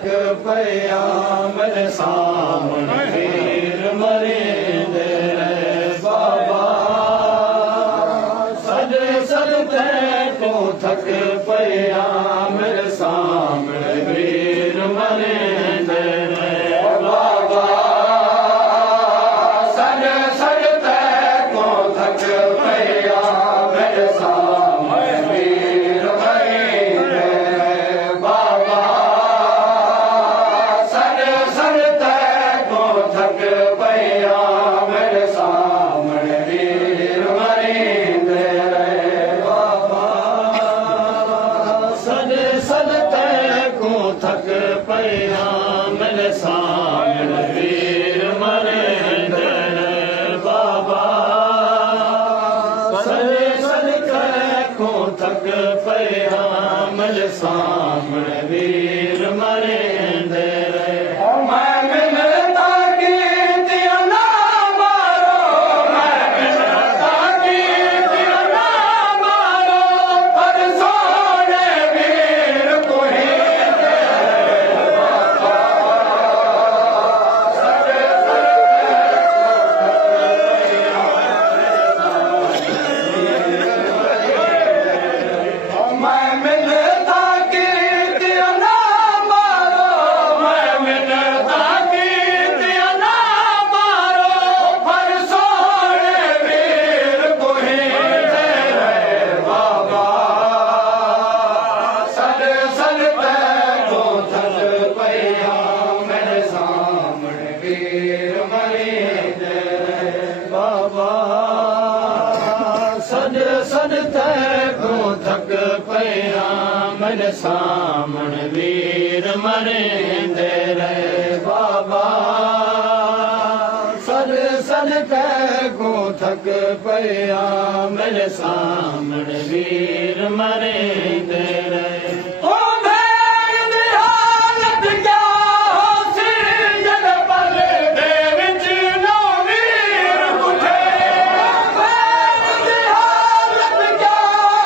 थक पया मेरे सामने वीर मरेंदे रे बाबा सज सज तैको थक पया मेरे सामने वीर मरेंदे रे बाबा सज सज तैको थक पया मेरे सामने वीर मरेंदे रे बाबा सज सज तैको थक पया मेरे सामने वीर मरेंदे रे बाबा सज सज तैको थक पया मेरे सामने वीर मरेंदे रे बाबा सज सज तैको थक पया मेरे सामने वीर मरेंदे रे मैं मिलता कीर्तिया ना मारो मैं मिलता कीर्तिया ना मारो पर सोने वीर को ही मैं मिलता कीर्तिया ना मारो मैं मिलता कीर्तिया ना मारो पर सोने वीर को ही दे रे बाबा सज सज तैको थक पया मेरे सामने वीर मरेंदे रे बाबा सज सज तैको थक पया मेरे सामने वीर मरेंदे रे बाबा सज सज तैको थक पया मेरे सामने वीर मरेंदे रे ओ भैन दी हालत क्या हो सिर जग पर दे विच नो वीर उठे भैन दी हालत क्या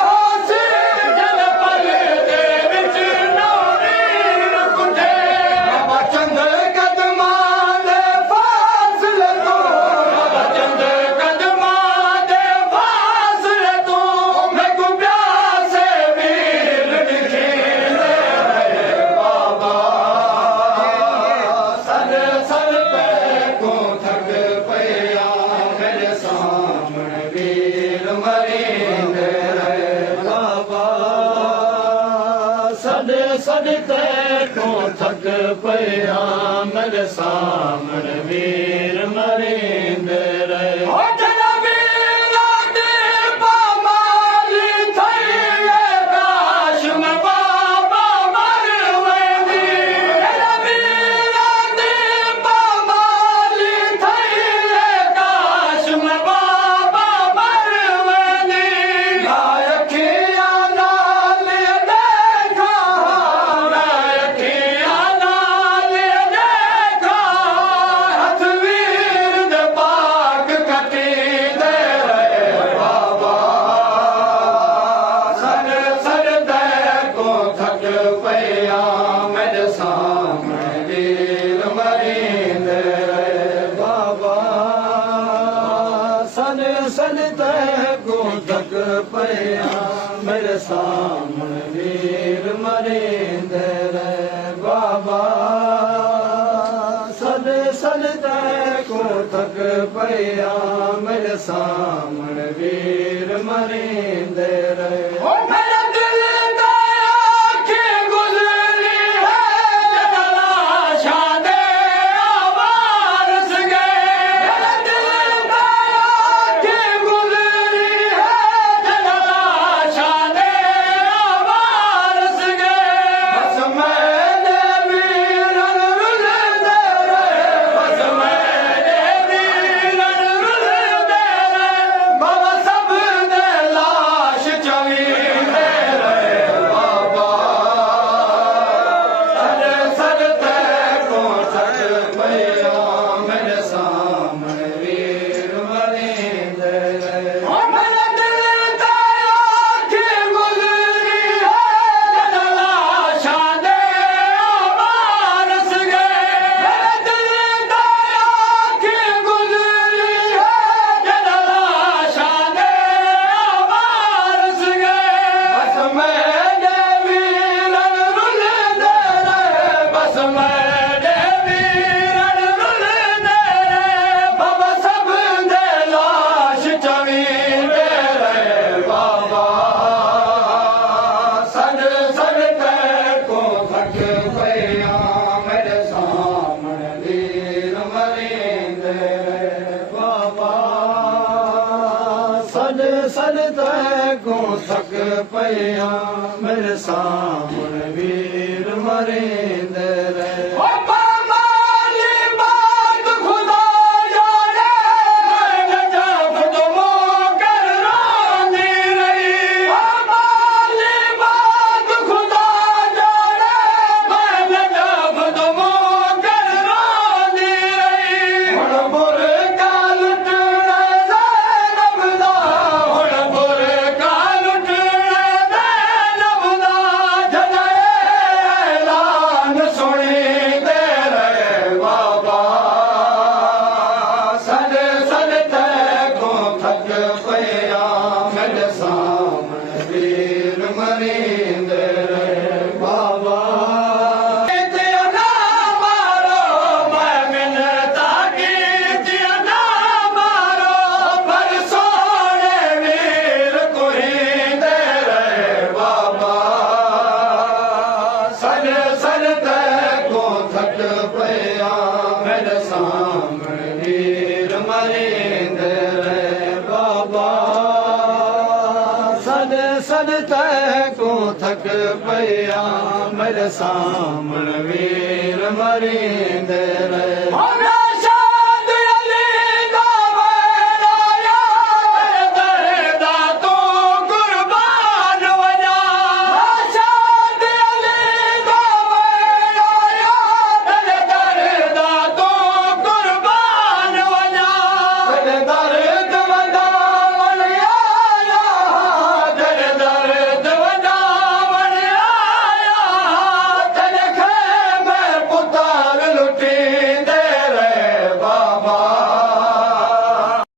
हो सिर जग पर दे विच नो वीर उठे बाबा चंद कदमा दे फासले तो बाबा चंद कदमा दे फासले तो मैं को प्यासे वीर दिखे रे बाबा सज सज तैको थक पया मेरे सामने वीर मरेंदे रे बाबा सज सज तैको थक पया मेरे सामने वीर मरेंदे रे ओ जना वीरा दे पामाली थई काश में बाबा मरवेंदी जना वीरा दे पामाली थई काश में बाबा मरवेंदी नायकिया नाल देखा नायकिया नाल देखा हथ वीर दे पाक कटी दे रे बाबा सज सज तैको थक पया मेरे सामने वीर मरेंदे रे बाबा सज सज तैको थक पया मेरे सामने वीर मरेंदे रे बाबा सज सज तैको थक पया मेरे सामने वीर मरेंदे रे ओ मेरा दिल दा आँखें गुजरी है जलाशा दे आवारस गए मेरा दिल दा आँखें गुजरी है जलाशा दे आवारस गए बस मैंने वीरन रुल दे रे बस मैंने वीरन रुल दे रे बाबा सब दे लाश चवी ਪਿਆ ਮੇਰੇ ਸਾਹਮਣੇ ਵੀਰ ਮਰਿੰਦੇ ਰਹੇ सद तैको थक पया मेरे सामने वीर मरिंदे रहे